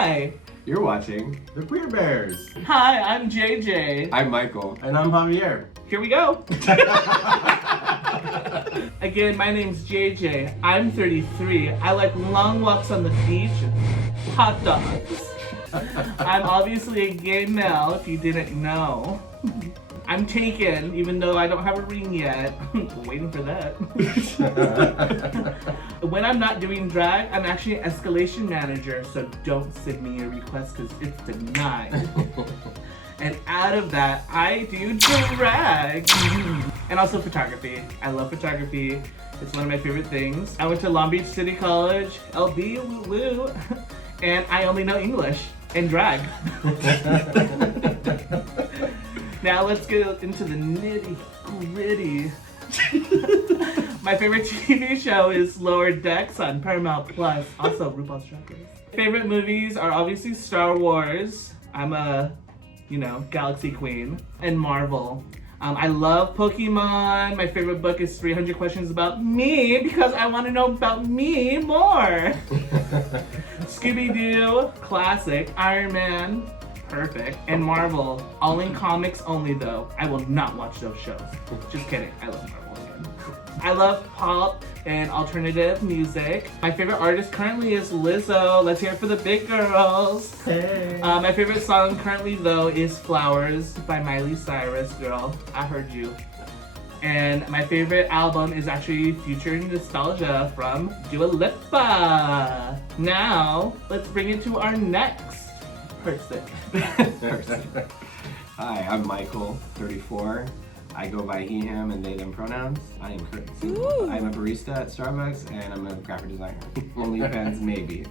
Hi. You're watching The Queer Bears. Hi, I'm JJ. I'm Michael. And I'm Javier. Here we go. Again, my name's JJ. I'm 33. I like long walks on the beach and hot dogs. I'm obviously a gay male, if you didn't know. I'm taken, even though I don't have a ring yet. Waiting for that. When I'm not doing drag, I'm actually an escalation manager, so don't send me a request because it's denied. And out of that, I do drag. And also photography. I love photography. It's one of my favorite things. I went to Long Beach City College, LB, woo woo. And I only know English and drag. Now let's get into the nitty gritty. My favorite TV show is Lower Decks on Paramount Plus. Also RuPaul's Drag Race. Favorite movies are obviously Star Wars. I'm a, Galaxy Queen. And Marvel. I love Pokemon. My favorite book is 300 Questions About Me because I want to know about me more. Scooby-Doo, classic. Iron Man, perfect. And Marvel, all in comics only though. I will not watch those shows. Just kidding, I love Marvel again. I love pop and alternative music. My favorite artist currently is Lizzo. Let's hear it for the big girls. Hey. My favorite song currently though is Flowers by Miley Cyrus. Girl, I heard you. And my favorite album is actually Future Nostalgia from Dua Lipa. Now, let's bring it to our next person. Hi, I'm Michael, 34. I go by he, him, and they, them pronouns. I am Chris. I'm a barista at Starbucks, and I'm a graphic designer. OnlyFans, maybe.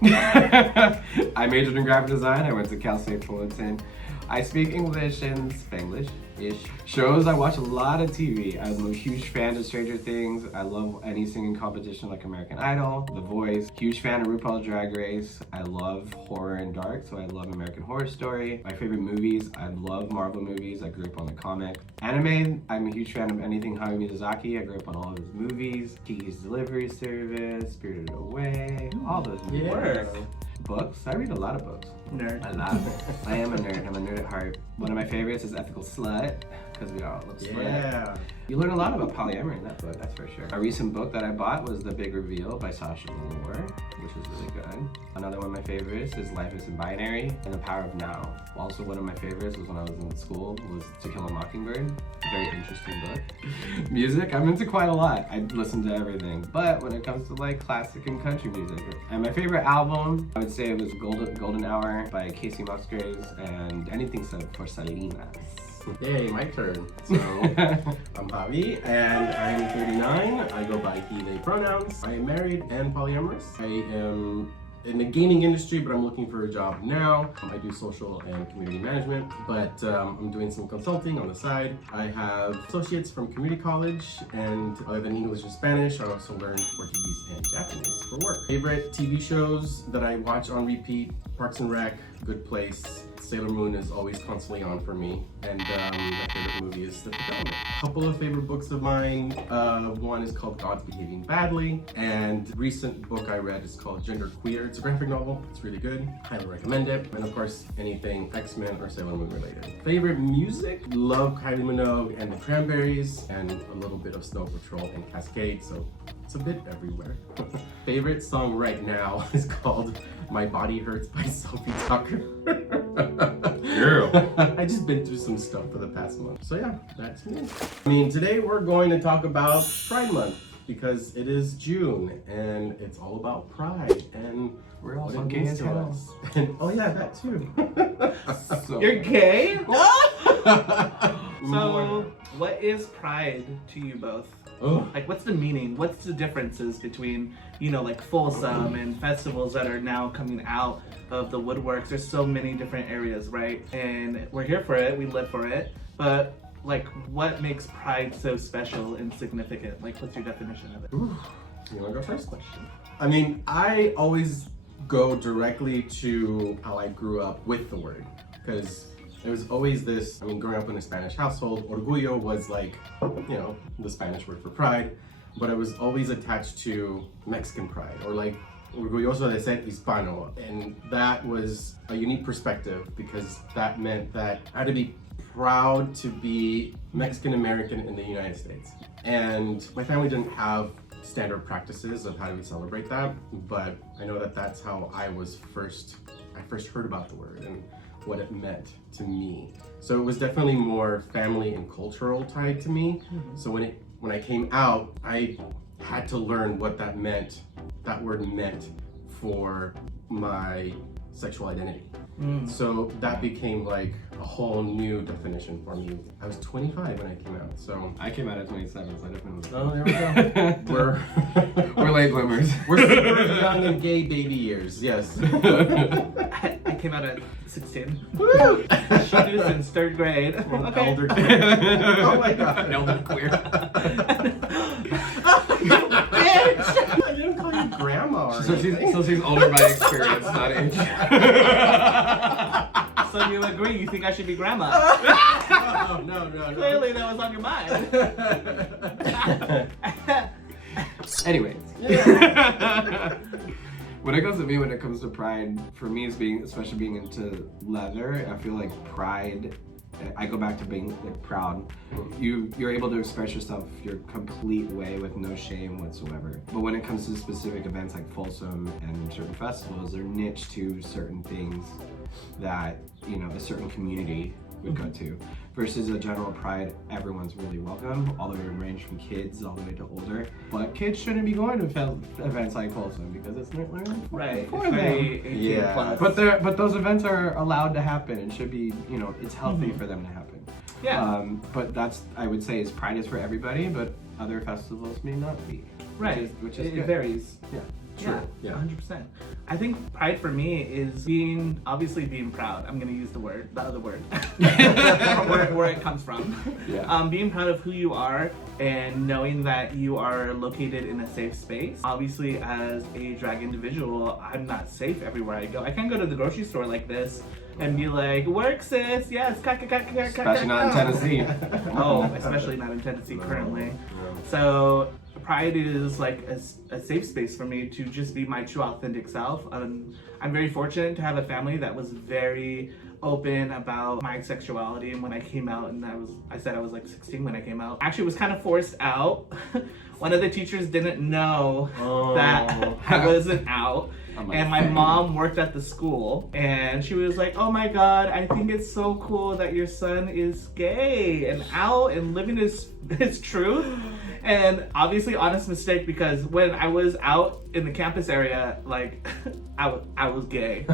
I majored in graphic design. I went to Cal State Fullerton. I speak English and Spanglish-ish. Shows, I watch a lot of TV. I'm a huge fan of Stranger Things. I love any singing competition like American Idol, The Voice. Huge fan of RuPaul's Drag Race. I love horror and dark, so I love American Horror Story. My favorite movies, I love Marvel movies. I grew up on the comic. Anime, I'm a huge fan of anything Hayao Miyazaki. I grew up on all of his movies. Kiki's Delivery Service, Spirited Away, all those movies. Yeah. Books, I read a lot of books. Nerd. A lot. I am a nerd. I'm a nerd at heart. One of my favorites is Ethical Slut, because we all love slut. Yeah. You learn a lot about polyamory in that book, that's for sure. A recent book that I bought was The Big Reveal by Sasha Velour, which was really good. Another one of my favorites is Life Isn't Binary and The Power of Now. Also one of my favorites was when I was in school was To Kill a Mockingbird. A very interesting book. Music, I'm into quite a lot. I listen to everything. But when it comes to like classic and country music, and my favorite album, I would say it was Golden Hour by Casey Musgraves and anything said for Salinas. Yay, my turn. So, I'm Javi, and I'm 39. I go by he, they pronouns. I am married and polyamorous. I am in the gaming industry, but I'm looking for a job now. I do social and community management, but I'm doing some consulting on the side. I have associates from community college, and other than English and Spanish, I also learn Portuguese and Japanese for work. Favorite TV shows that I watch on repeat, Parks and Rec, Good Place, Sailor Moon is always constantly on for me, and my favorite movie is The Fulfillment. A couple of favorite books of mine, one is called God's Behaving Badly, and recent book I read is called Gender Queer. It's a graphic novel, it's really good, highly recommend it, and of course anything X-Men or Sailor Moon related. Favorite music, love Kylie Minogue and the Cranberries, and a little bit of Snow Patrol and Cascade, so it's a bit everywhere. Favorite song right now is called My Body Hurts by Sophie Tucker. Girl. I just been through some stuff for the past month. So yeah, that's me. Today we're going to talk about Pride Month because it is June and it's all about pride and We're all what so it gay means as to hell. us. And, oh yeah, that too. So, You're gay? So, So, what is pride to you both? oh, Like, what's the meaning? What's the differences between, like Folsom and festivals that are now coming out of the woodworks? There's so many different areas, right? And we're here for it, we live for it. But, like, what makes pride so special and significant? Like, what's your definition of it? you wanna go first? I always go directly to how I grew up with the word, because there was always this, growing up in a Spanish household, orgullo was like, the Spanish word for pride, but it was always attached to Mexican pride, or like orgulloso de ser hispano. And that was a unique perspective because that meant that I had to be proud to be Mexican American in the United States. And my family didn't have standard practices of how do we celebrate that, but I know that that's how I first heard about the word and what it meant to me. So it was definitely more family and cultural tied to me. So when I came out, I had to learn what that word meant for my sexual identity. So that became like a whole new definition for me. I was 25 when I came out, so I came out at 27, so I definitely. oh, there we go. We're late bloomers. We're super young and gay baby years. Yes. I came out at 16. Woo! She knew since 3rd grade. Okay. Elder queer. Oh my god. Elder queer. Bitch! I didn't call you grandma or anything. So she's older by experience, not age. So you agree? You think I should be grandma? No. Clearly that was on your mind. Anyways. Yeah. When it comes to me, when it comes to pride, for me, especially being into leather, I feel like pride. I go back to being like proud. You're able to express yourself your complete way with no shame whatsoever. But when it comes to specific events like Folsom and certain festivals, they're niche to certain things that a certain community would go to. Versus a general pride, everyone's really welcome, all the way range from kids all the way to older. But kids shouldn't be going to events like Folsom because it's not learning Right. for It's them. very 18 plus. But those events are allowed to happen and should be, it's healthy for them to happen. Yeah. But I would say pride is for everybody, but other festivals may not be. Right. Which is it good. varies. Yeah. Yeah, Yeah. 100%. I think pride for me is obviously being proud. I'm gonna use the other word, where it comes from. Yeah. Being proud of who you are and knowing that you are located in a safe space. Obviously, as a drag individual, I'm not safe everywhere I go. I can't go to the grocery store like this and be like, work sis, yes, Especially not in Tennessee. Oh, especially not in Tennessee currently. So pride is like a safe space for me to just be my true authentic self. I'm very fortunate to have a family that was very open about my sexuality. And when I came out, and I said I was like 16 when I came out, actually was kind of forced out. One of the teachers didn't know that I wasn't out. And my mom worked at the school, and she was like, oh my god, I think it's so cool that your son is gay and out and living his truth. And obviously honest mistake, because when I was out in the campus area, like I was gay.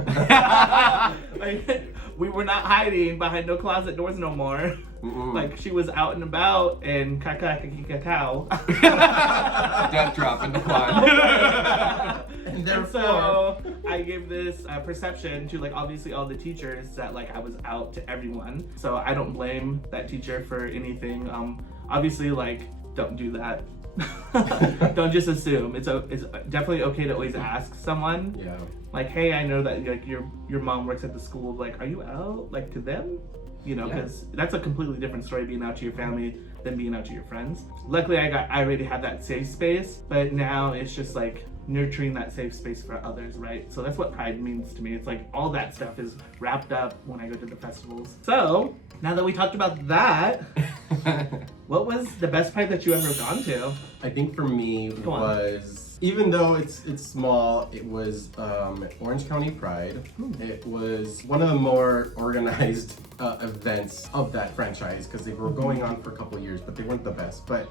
Like, we were not hiding behind no closet doors no more. Like she was out and about and cacao. Death drop in the quad. And And so I gave this perception to like obviously all the teachers that like I was out to everyone. So I don't blame that teacher for anything. Obviously like don't do that. Don't just assume. It's definitely okay to always ask someone. Yeah. Like, hey, I know that like your mom works at the school. Like, are you out like to them? You know, because that's a completely different story being out to your family than being out to your friends. Luckily, I already had that safe space, but now it's just like nurturing that safe space for others, right? So that's what pride means to me. It's like all that stuff is wrapped up when I go to the festivals. So now that we talked about that, what was the best pride that you ever gone to? I think for me it was, even though it's small, it was Orange County Pride. It was one of the more organized events of that franchise because they were going on for a couple of years, but they weren't the best. But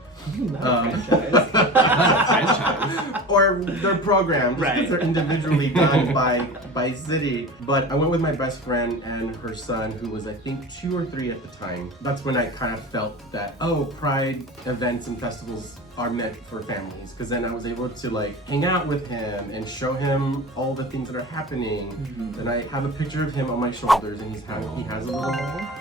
Franchise. or their programs, Right. they're individually done by city. But I went with my best friend and her son, who was I think 2 or 3 at the time. That's when I kind of felt that Pride events and festivals are meant for families, because then I was able to like hang out with him and show him all the things that are happening. And I have a picture of him on my shoulders, and he has a little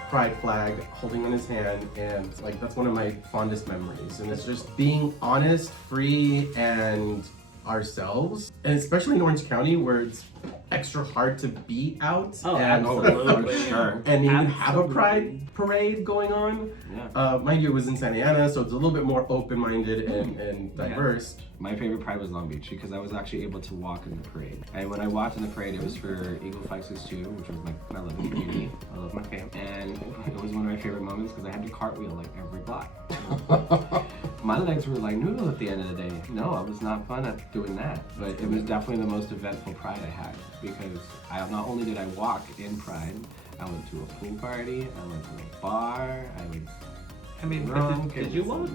pride flag holding in his hand, and like that's one of my fondest memories. And it's just being honest, free, and ourselves, and especially in Orange County where it's extra hard to be out. Oh, and, absolutely. For sure. And even have a Absolutely. pride parade going on. Yeah. Mind you, it was in Santa Ana, so it's a little bit more open-minded and diverse. My favorite pride was Long Beach because I was actually able to walk in the parade. And when I walked in the parade, it was for Eagle 562, which was my love community. I love my fam. And it was one of my favorite moments because I had to cartwheel like every block. My legs were like noodles at the end of the day. No, I was not fun at doing that. But it was definitely the most eventful pride I had because not only did I walk in pride, I went to a pool party, I went to a bar, I mean, Drunk, did you walk?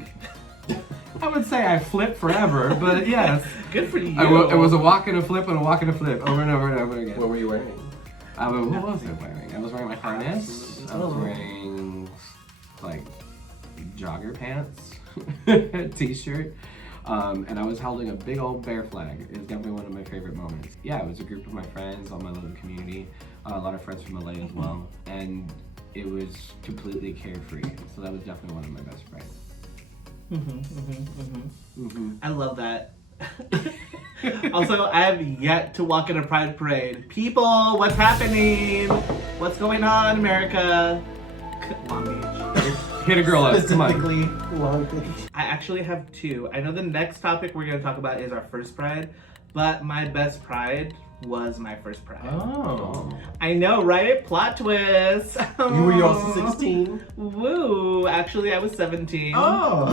I would say I flipped forever, but yes. Good for you. It was a walk and a flip and a walk and a flip over and over and over again. What were you wearing? What was I wearing? I was wearing my harness. I was wearing like jogger pants, t-shirt, and I was holding a big old bear flag. It was definitely one of my favorite moments. Yeah, it was a group of my friends, all my little community, a lot of friends from LA as well, and it was completely carefree. So that was definitely one of my best friends. I love that. Also, I have yet to walk in a pride parade. People, what's happening? What's going on, America? Long Beach. Hit a girl up, come on. Specifically, Long Beach. I actually have two. I know the next topic we're going to talk about is our first pride, but my best pride was my first pride. Oh. I know, right? Plot twist. Were you also 16? Woo! Actually, I was 17. Oh.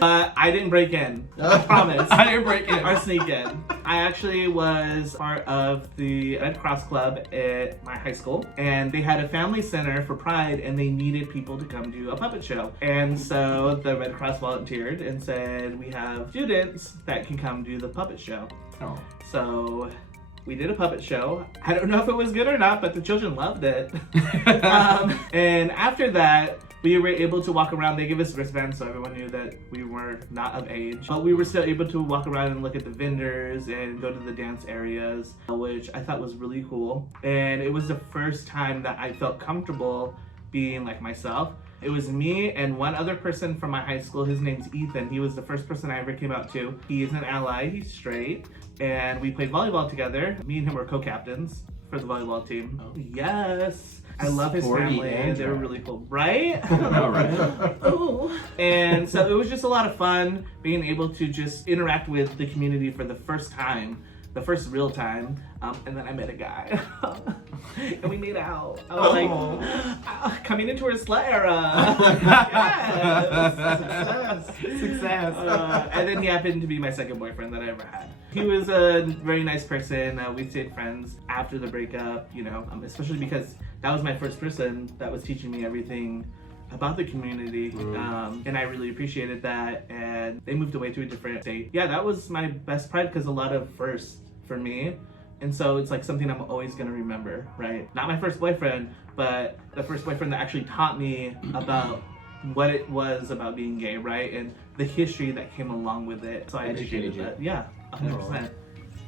I didn't break in. I promise. I didn't break in. Or sneak in. I actually was part of the Red Cross Club at my high school, and they had a family center for Pride, and they needed people to come do a puppet show. And so the Red Cross volunteered and said, we have students that can come do the puppet show. Oh. So we did a puppet show. I don't know if it was good or not, but the children loved it. And after that, we were able to walk around. They gave us wristbands so everyone knew that we were not of age. But we were still able to walk around and look at the vendors and go to the dance areas, which I thought was really cool. And it was the first time that I felt comfortable being like myself. It was me and one other person from my high school. His name's Ethan. He was the first person I ever came out to. He is an ally, he's straight. And we played volleyball together. Me and him were co-captains for the volleyball team. Oh. Yes. I love his Sporty family. and They were dry. really cool, right? All right. Ooh. And so it was just a lot of fun being able to just interact with the community for the first time, the first real time. And then I met a guy. And we made out. I was like, coming into our slut era. Yes. Success. And then he happened to be my second boyfriend that I ever had. He was a very nice person. We stayed friends after the breakup, you know, especially because that was my first person that was teaching me everything about the community. And I really appreciated that. And they moved away to a different state. Yeah, that was my best pride because a lot of firsts for me. And so it's like something I'm always gonna remember, right? Not my first boyfriend, but the first boyfriend that actually taught me about what it was about being gay, right? And the history that came along with it. So I Educated appreciated you. that. Yeah, 100%.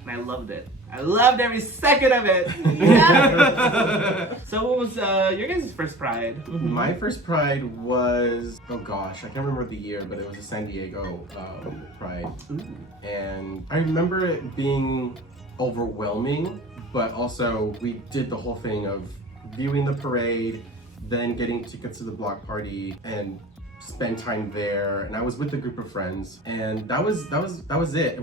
And I loved it. I loved every second of it. Yeah. So what was your guys' first pride? My first pride was, oh gosh, I can't remember the year, but it was a San Diego pride. And I remember it being overwhelming, but also we did the whole thing of viewing the parade, then getting tickets to the block party and spend time there. And I was with a group of friends, and that was it.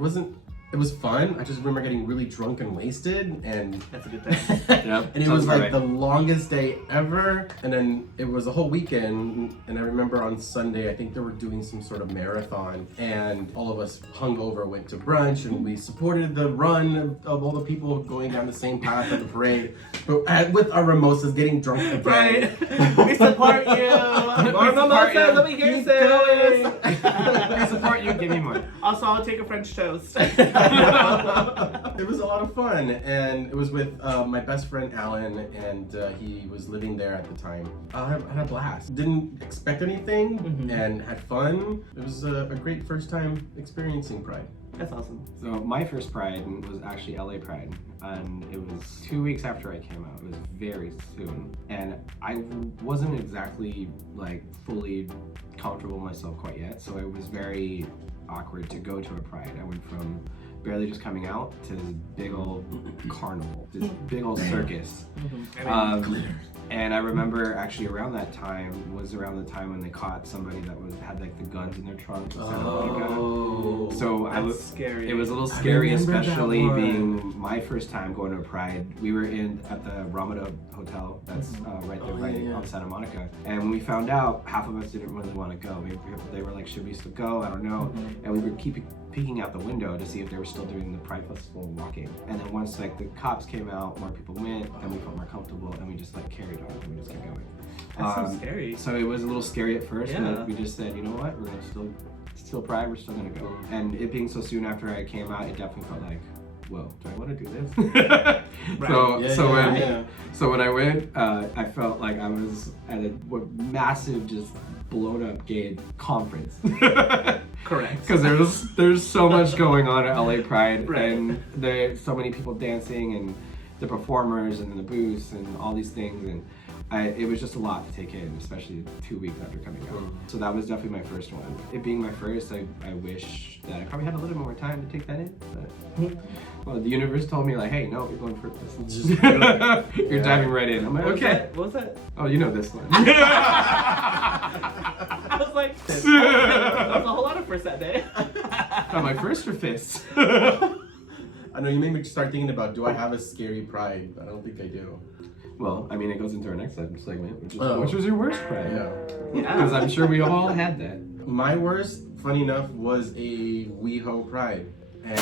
It was fun. I just remember getting really drunk and wasted, and That's a good time. Yep. and it was like the longest day ever. And then it was a whole weekend, and I remember on Sunday, I think they were doing some sort of marathon, and all of us hungover went to brunch, and we supported the run of all the people going down the same path of the parade, but with our mimosas, getting drunk again. Right. We support you. More support you. mimosas. Let me hear Keep this. I support you, give me more. Also, I'll take a French toast. It was a lot of fun, and it was with my best friend Alan, and he was living there at the time. I had a blast. Didn't expect anything, and had fun. It was a great first time experiencing Pride. That's awesome. So my first Pride was actually LA Pride, and it was 2 weeks after I came out. It was very soon, and I wasn't exactly like fully comfortable myself quite yet, so it was very awkward to go to a Pride. I went from barely just coming out to this big old carnival, this big old circus. And I remember actually around that time was around the time when they caught somebody that had like the guns in their trunk. Oh, so I was scary. It was a little scary, especially that being my first time going to a Pride. We were at the Ramada Hotel, that's right there on Santa Monica. And when we found out, half of us didn't really want to go. They were like, should we still go? I don't know. And we were peeking out the window to see if they were still doing the Pride Festival and walking. And then once like the cops came out, more people went, and we felt more comfortable, and we just like carried on and we just kept going. That's so scary. So it was a little scary at first, but we just said, you know what, we're gonna still Pride, we're still gonna go. And it being so soon after I came out, it definitely felt like, whoa, do I want to do this? So when I went, I felt like I was at a massive, just blown up gay conference. Correct. Because there's so much going on at LA Pride, and there's so many people dancing, and the performers, and the booths, and all these things, and it was just a lot to take in, especially 2 weeks after coming out. So that was definitely my first one. It being my first, I wish that I probably had a little more time to take that in. But, well, the universe told me like, hey, no, you're going for this. You're diving right in. I'm like, okay. What was that? Oh, you know this one. I was like, fist. That was a whole lot of first that day. Oh, my first or fists? I know you made me start thinking about, do I have a scary Pride? I don't think I do. Well, I mean, it goes into our next segment, which was your worst Pride? Yeah. Because I'm sure we all had that. My worst, funny enough, was a WeHo Pride. And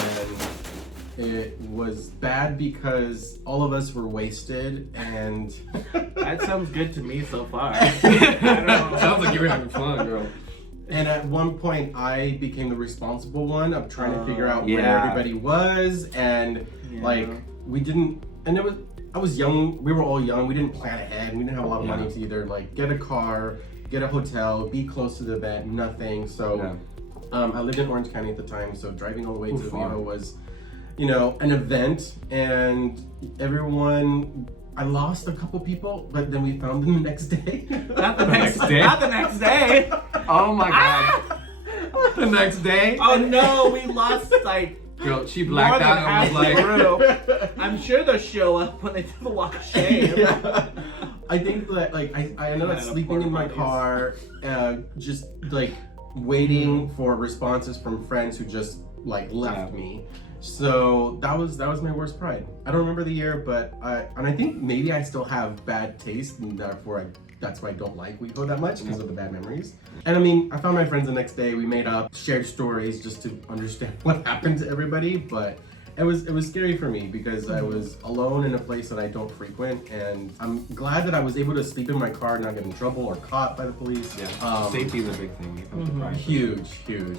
it was bad because all of us were wasted, and that sounds good to me so far. I don't know. Sounds like you were having fun, girl. And at one point, I became the responsible one of trying to figure out where everybody was, and like we didn't. And I was young. We were all young. We didn't plan ahead. We didn't have a lot of money to either like get a car, get a hotel, be close to the event. Nothing. So I lived in Orange County at the time, so driving all the way to Vivo was, you know, an event, and everyone. I lost a couple people, but then we found them the next day. Not the next day. Not the next day. Oh my god. The next day? Oh no, we lost like. Girl, she blacked out and was like. I'm sure they'll show up when they do the walk of shame. I think that like I ended up sleeping in my car, just like waiting for responses from friends who just like left me. So that was my worst Pride. I don't remember the year, but I think maybe I still have bad taste, and therefore that's why I don't like WeGo that much, because of the bad memories. And I mean, I found my friends the next day. We made up, shared stories just to understand what happened to everybody, but it was scary for me because I was alone in a place that I don't frequent, and I'm glad that I was able to sleep in my car and not get in trouble or caught by the police. Yeah. Safety is a big thing when it comes to Pride. Huge.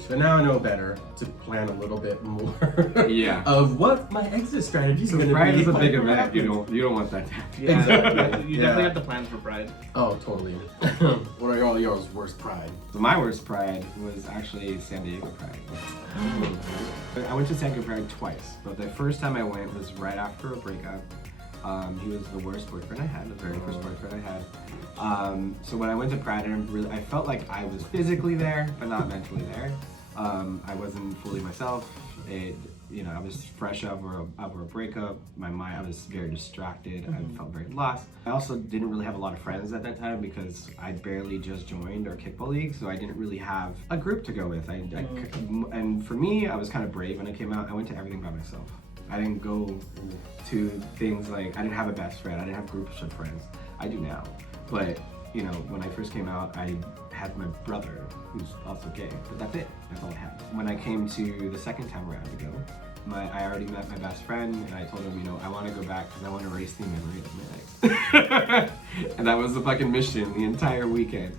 And now I know better to plan a little bit more of what my exit strategy is going to be. Pride is a big event. You don't want that to happen. Yeah. Exactly. You definitely have to plan for Pride. Oh, totally. What are all y'all's worst Pride? So my worst Pride was actually San Diego Pride. I went to San Diego Pride twice, but the first time I went was right after a breakup. He was the worst boyfriend I had, the very first boyfriend I had. So when I went to Pride, I felt like I was physically there, but not mentally there. I wasn't fully myself. I was fresh over a breakup. My mind, I was very distracted. I felt very lost. I also didn't really have a lot of friends at that time because I barely just joined our kickball league, so I didn't really have a group to go with. And for me, I was kind of brave when I came out. I went to everything by myself. I didn't go to things like, I didn't have a best friend. I didn't have groups of friends. I do now. But, when I first came out, I had my brother, who's also gay, but that's it. That's all I had. When I came to the second time around to go, I already met my best friend, and I told him, I want to go back because I want to erase the memory of my ex. And that was the fucking mission the entire weekend.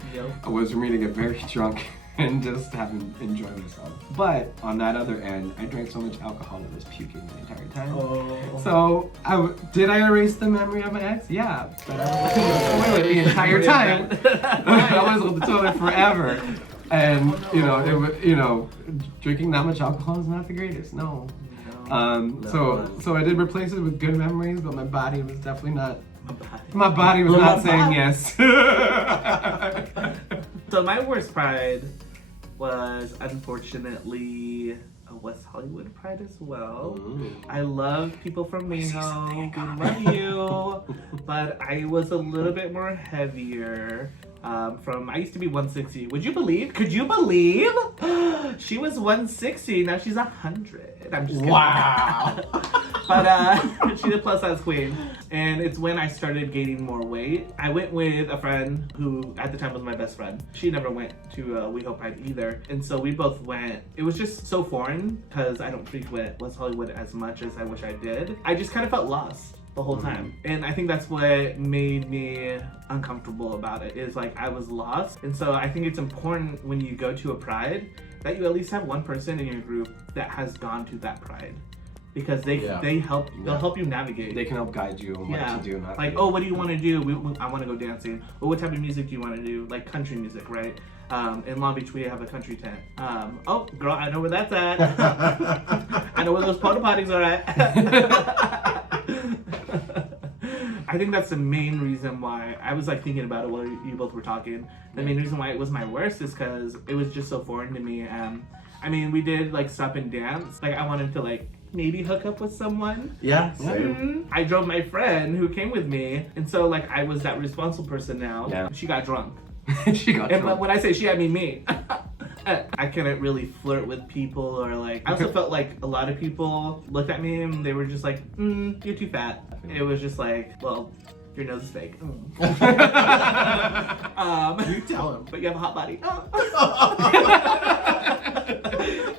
Was for me to get very drunk and just enjoy myself. But on that other end, I drank so much alcohol that I was puking the entire time. So did I erase the memory of my ex? Yeah, but I was on the toilet the entire time. I was on the toilet forever. And drinking that much alcohol is not the greatest. No. So I did replace it with good memories, but my body was definitely not. My body was not saying yes. So my worst Pride was unfortunately a West Hollywood Pride as well. Ooh. I love people from Mayo. We love you. But I was a little bit more heavier. I used to be 160. Would you believe? Could you believe? She was 160. Now she's 100. I'm just kidding. Wow. But she's a plus size queen. And it's when I started gaining more weight. I went with a friend who at the time was my best friend. She never went to WeHo Pride either. And so we both went. It was just so foreign because I don't frequent West Hollywood as much as I wish I did. I just kind of felt lost the whole time. And I think that's what made me uncomfortable about it, is like I was lost. And so I think it's important when you go to a pride that you at least have one person in your group that has gone to that pride, because they'll help you navigate. They can help guide you on what to do. Not like, oh, what do you want to do? I want to go dancing. Well, what type of music do you want to do? Like country music, right? In Long Beach, we have a country tent. Oh, girl, I know where that's at. I know where those porta potties are at. I think that's the main reason why I was like thinking about it while you both were talking. The main reason why it was my worst is because it was just so foreign to me. I mean, we did like stop and dance. Like I wanted to like maybe hook up with someone. Yeah, same. I drove my friend who came with me, and so like I was that responsible person now. Yeah. She got drunk. She got drunk. But when I say she, I mean me. I couldn't really flirt with people, or like I also felt like a lot of people looked at me and they were just like, you're too fat. It was just like, well, your nose is fake. You tell him. But you have a hot body.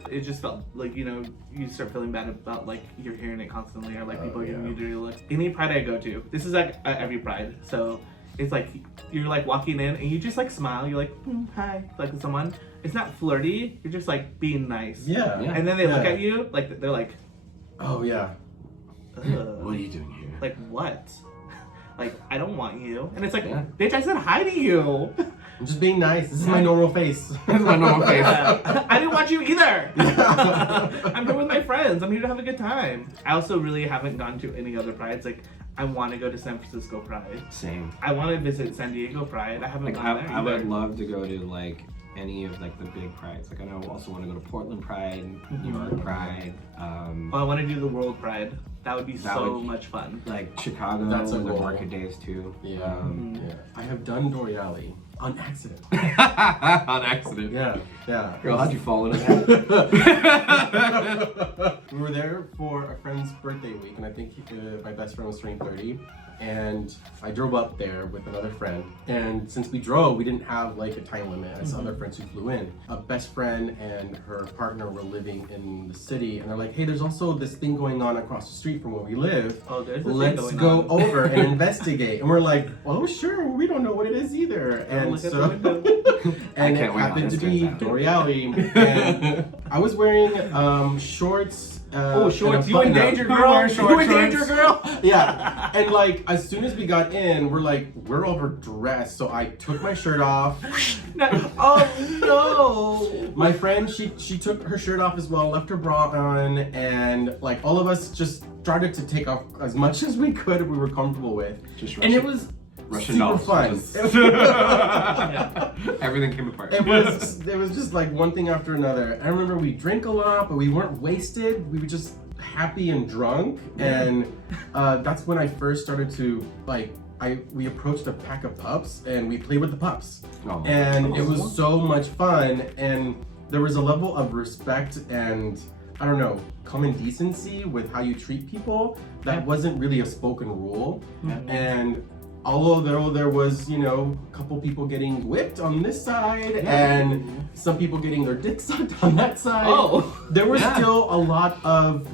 It just felt like, you start feeling bad about like you're hearing it constantly, or like people are giving you dirty looks. Any pride I go to, this is like every pride, so it's like you're like walking in and you just like smile, you're like, hi, like with someone. It's not flirty, you're just like being nice. Yeah. And then they look at you like they're like, oh yeah. ugh. What are you doing here? Like what? Like I don't want you. And it's like, bitch, I said hi to you. I'm just being nice. This is my normal face. This is my normal face. I didn't want you either. I'm here with my friends. I'm here to have a good time. I also really haven't gone to any other prides. Like I want to go to San Francisco Pride. Same. I want to visit San Diego Pride. I haven't gone there either. I would love to go to like any of like the big prides. Like I also want to go to Portland Pride, New York Pride. I want to do the World Pride. That would be much fun. Like Chicago, That's a the goal. market days too. Yeah. Yeah. I have done Doryali on accident. On accident. Yeah. Girl, how'd you fall into that? We were there for a friend's birthday week, and I think my best friend was turning 30. And I drove up there with another friend. And since we drove, we didn't have like a time limit. I saw other friends who flew in. A best friend and her partner were living in the city. And they're like, hey, there's also this thing going on across the street from where we live. Oh, there's Let's go over and investigate. And we're like, oh, sure. We don't know what it is either. And so, and it happened to be Doryali. And I was wearing shorts. Shorts! You in danger, girl! You in danger, girl! Yeah, and like as soon as we got in, we're overdressed. So I took my shirt off. Oh no! My friend, she took her shirt off as well, left her bra on, and like all of us just started to take off as much as we could, we were comfortable with. And it was Russian super dolls. fun. Everything came apart. It was just like one thing after another. I remember we drank a lot, but we weren't wasted. We were just happy and drunk. And that's when I first started to we approached a pack of pups and we played with the pups. Oh. And it was so much fun. And there was a level of respect and I don't know, common decency with how you treat people that wasn't really a spoken rule. And although there was, a couple people getting whipped on this side and some people getting their dicks sucked on that side, there was still a lot of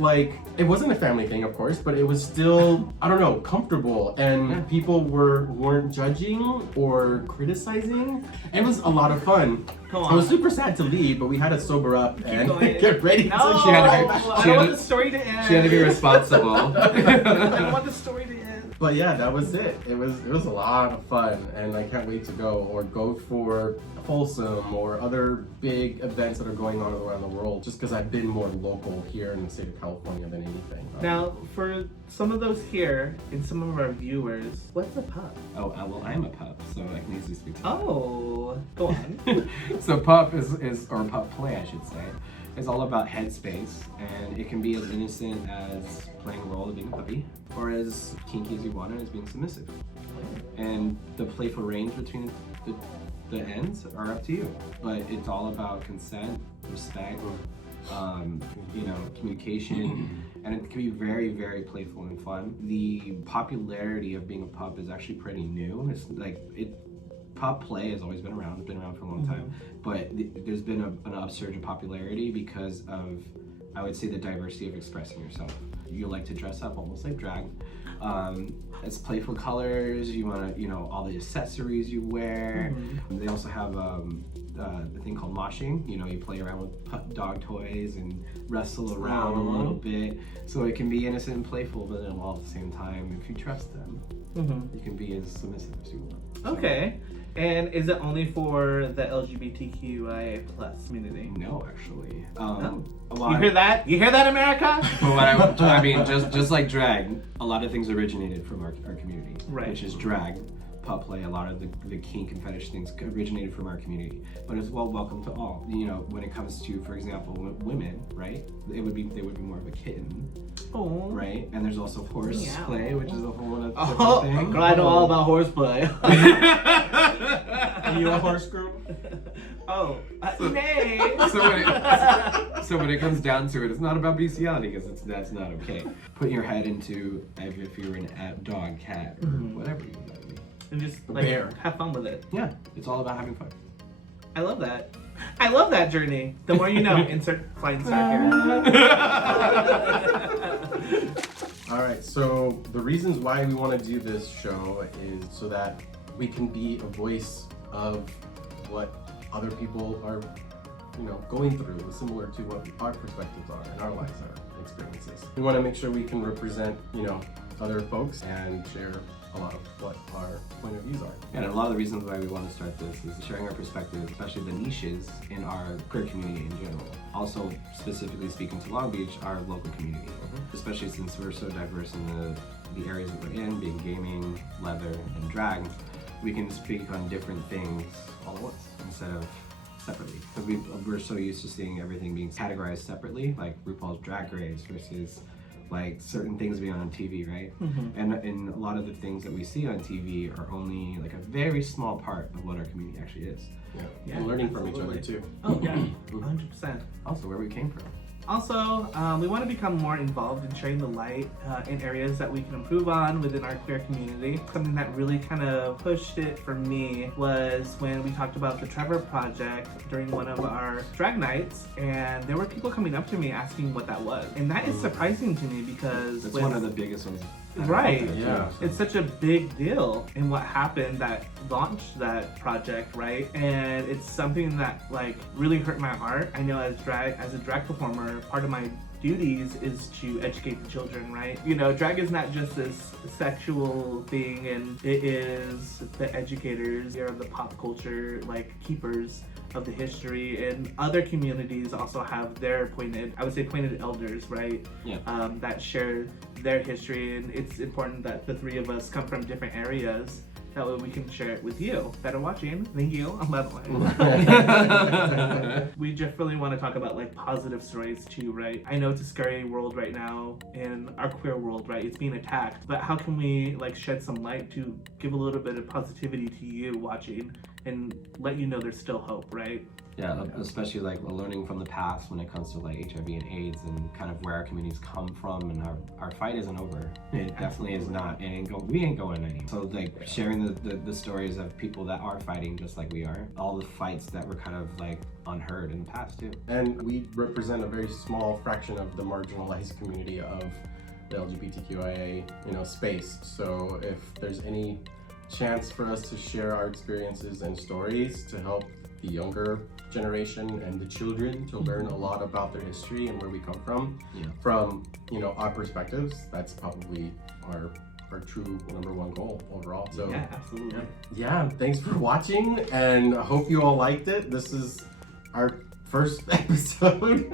it wasn't a family thing, of course, but it was still, I don't know, comfortable, and people weren't judging or criticizing. It was a lot of fun. I was super sad to leave, but we had to sober up and get ready. No, So I don't want the story to end. She had to be responsible. I don't want the story to end. But yeah, that was it. It was a lot of fun, and I can't wait to go for Folsom or other big events that are going on around the world, just because I've been more local here in the state of California than anything. Now, for some of those here and some of our viewers, what's a pup? Oh, well, I'm a pup, so I can easily speak to that. Oh, go on. So pup is or pup play, I should say, is all about headspace, and it can be as innocent as playing a role of being a puppy, or as kinky as you want it as being submissive. And the playful range between the ends are up to you. But it's all about consent, respect, communication, and it can be very, very playful and fun. The popularity of being a pup is actually pretty new. It's like pup play has always been around. It's been around for a long time, but there's been an upsurge of popularity because of, I would say, the diversity of expressing yourself. You like to dress up almost like drag. It's playful colors. You want to, all the accessories you wear. They also have the thing called moshing. You play around with dog toys and wrestle around a little bit. So it can be innocent and playful, but then all at the same time, if you trust them, you can be as submissive as you want. Okay. And is it only for the lgbtqia plus community? No, actually. You hear that? You hear that, America? But I mean, just like drag, a lot of things originated from our community, right? Which is drag, pup play. A lot of the kink and fetish things originated from our community. But it's welcome to all. When it comes to, for example, women, right? They would be more of a kitten. Oh. Right? And there's also horseplay, which is a whole other thing. Girl, I know all about horseplay. Are you a horse girl? Oh, nay. So when it comes down to it, it's not about bestiality because that's not okay. Put your head into if you're a dog, cat, or whatever you want to be. And just bear. Have fun with it. Yeah, it's all about having fun. I love that. I love that journey. The more you know. Insert flying star here. All right, so the reasons why we want to do this show is so that we can be a voice of what other people are, going through, similar to what our perspectives are and our lives are, experiences. We want to make sure we can represent, other folks and share a lot of what our point of views are. And a lot of the reasons why we want to start this is sharing our perspectives, especially the niches in our queer community in general. Also, specifically speaking to Long Beach, our local community, especially since we're so diverse in the areas that we're in, being gaming, leather, and drag, we can speak on different things all at once instead of separately. Because we're so used to seeing everything being categorized separately, like RuPaul's Drag Race versus like certain things being on TV, right? And a lot of the things that we see on TV are only like a very small part of what our community actually is. Yeah, and learning from each other too. Oh yeah, 100%. Also, where we came from. Also, we want to become more involved in sharing the light in areas that we can improve on within our queer community. Something that really kind of pushed it for me was when we talked about the Trevor Project during one of our drag nights, and there were people coming up to me asking what that was. And that is surprising to me because it's one of the biggest ones. Right. Yeah. It's such a big deal in what happened that launched that project, right? And it's something that really hurt my heart. I know as a drag performer, part of my duties is to educate the children, right? Drag is not just this sexual thing, and it is the educators, they're the pop culture keepers of the history, and other communities also have their pointed elders, right? Yeah. That share their history, and it's important that the three of us come from different areas. That way we can share it with you. Better watching. Thank you. By the way. We just really want to talk about positive stories too, right? I know it's a scary world right now in our queer world, right? It's being attacked. But how can we shed some light to give a little bit of positivity to you watching and let you know there's still hope, right? Yeah, especially learning from the past when it comes to HIV and AIDS and kind of where our communities come from, and our fight isn't over. It definitely is not, and we ain't going anywhere. So sharing the stories of people that are fighting just like we are, all the fights that were kind of unheard in the past too. And we represent a very small fraction of the marginalized community of the LGBTQIA, space. So if there's any chance for us to share our experiences and stories to help the younger generation and the children to learn a lot about their history and where we come from, from our perspectives, that's probably our true number one goal overall. So yeah, absolutely. Yeah, thanks for watching, and I hope you all liked it. This is our first episode.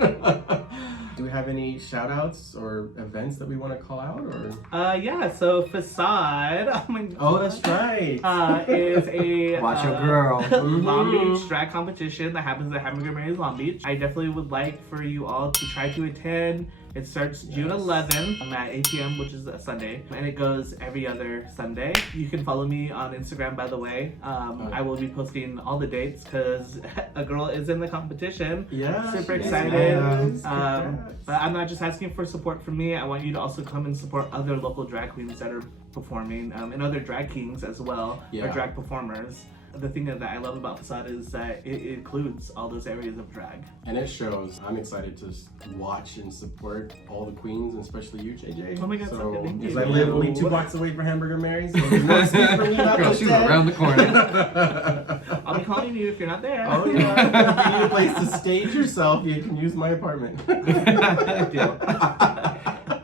Do we have any shout outs or events that we want to call out? Or Yeah, so Facade, oh my god. oh, that's right. Is a Watch your girl. Long Beach drag competition that happens at Hamburger Mary's Long Beach. I definitely would like for you all to try to attend. It starts June 11th at 8 p.m., which is a Sunday, and it goes every other Sunday. You can follow me on Instagram, by the way. I will be posting all the dates because a girl is in the competition. Yeah, Super she is. excited. Congrats. But I'm not just asking for support from me. I want you to also come and support other local drag queens that are performing, and other drag kings as well, or drag performers. The thing that I love about Facade is that it includes all those areas of drag. And it shows. I'm excited to watch and support all the queens, and especially you, JJ. Oh my god, so good. Thank because you. I live only 2 blocks away from Hamburger Mary's. So there's no excuse for me not Girl, to she's attend. around the corner. I'll be calling you if you're not there. Oh yeah. If you need a place to stage yourself, you can use my apartment. Deal.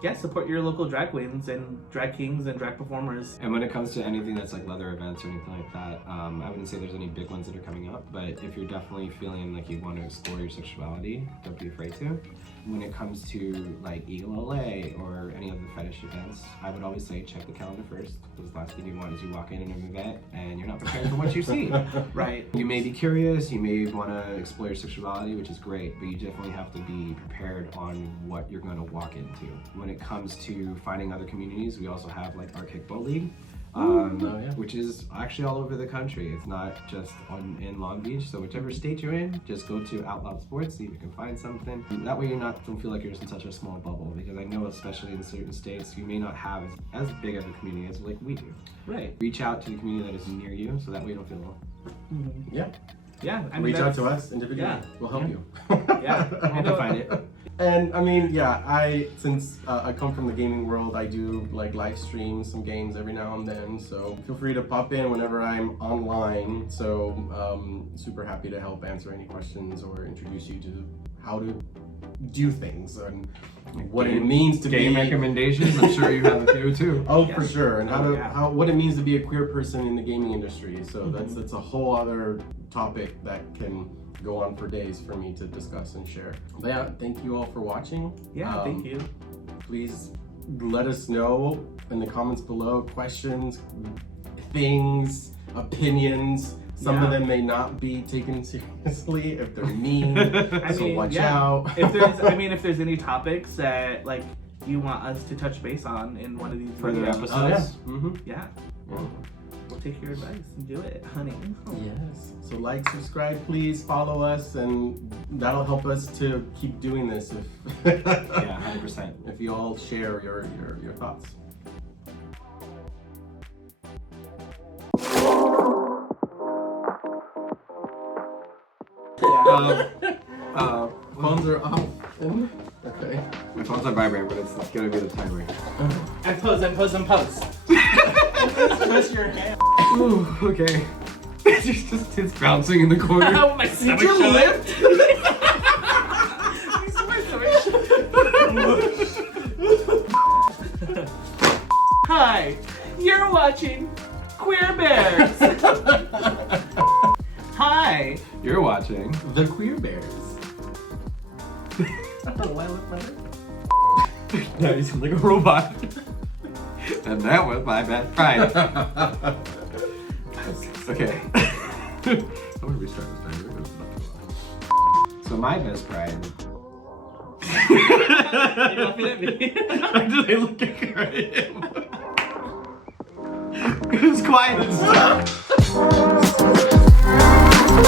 Yeah, support your local drag queens and drag kings and drag performers. And when it comes to anything that's like leather events or anything like that, I wouldn't say there's any big ones that are coming up, but if you're definitely feeling like you want to explore your sexuality, don't be afraid to. When it comes to like Eagle LA or any of the fetish events, I would always say check the calendar first, because the last thing you want is you walk in an event and you're not prepared for what you see. Right. You may be curious, you may want to explore your sexuality, which is great, but you definitely have to be prepared on what you're going to walk into. When it comes to finding other communities, we also have like our Kickball League, which is actually all over the country. It's not just in Long Beach, so whichever state you're in, just go to Out Loud Sports, see if you can find something. That way don't feel like you're just in such a small bubble, because I know especially in certain states, you may not have as big of a community as like we do. Right. Reach out to the community that is near you, so that way you don't feel alone. Yeah. Yeah. I mean, Reach out to us individually. Yeah. We'll help you. Yeah. I know find it. And I mean, since I come from the gaming world, I do like live stream some games every now and then. So feel free to pop in whenever I'm online. So super happy to help answer any questions or introduce you to how to do things and what it means to Game be recommendations. I'm sure you have a few too. Oh, for sure, and Oh, what it means to be a queer person in the gaming industry. So that's a whole other topic that can go on for days for me to discuss and share. But yeah, thank you all for watching. Yeah, thank you. Please let us know in the comments below questions, things, opinions. Some of them may not be taken seriously if they're mean. So watch out. if there's any topics that like you want us to touch base on in one of these Further videos, episodes. yeah, we'll take your advice and do it, honey. Yes. So like, subscribe, please follow us, and that'll help us to keep doing this. If Yeah, 100%. if you all share your thoughts. Phones are off. Okay. My phone's on vibrate, but it's gonna be the timer. And pose. Twist your hand. Ooh, okay. It's bouncing in the corner. Oh, my stomach you showing. lift? Hi, you're watching Queer Bears. Hi. You're watching. The Queer Bears. I don't know why I lift my hand. Now you sound like a robot. And that was my best pride. Okay. I'm gonna restart this timer. So my best pride. You're laughing at me. I'm just looking at him. It was quiet.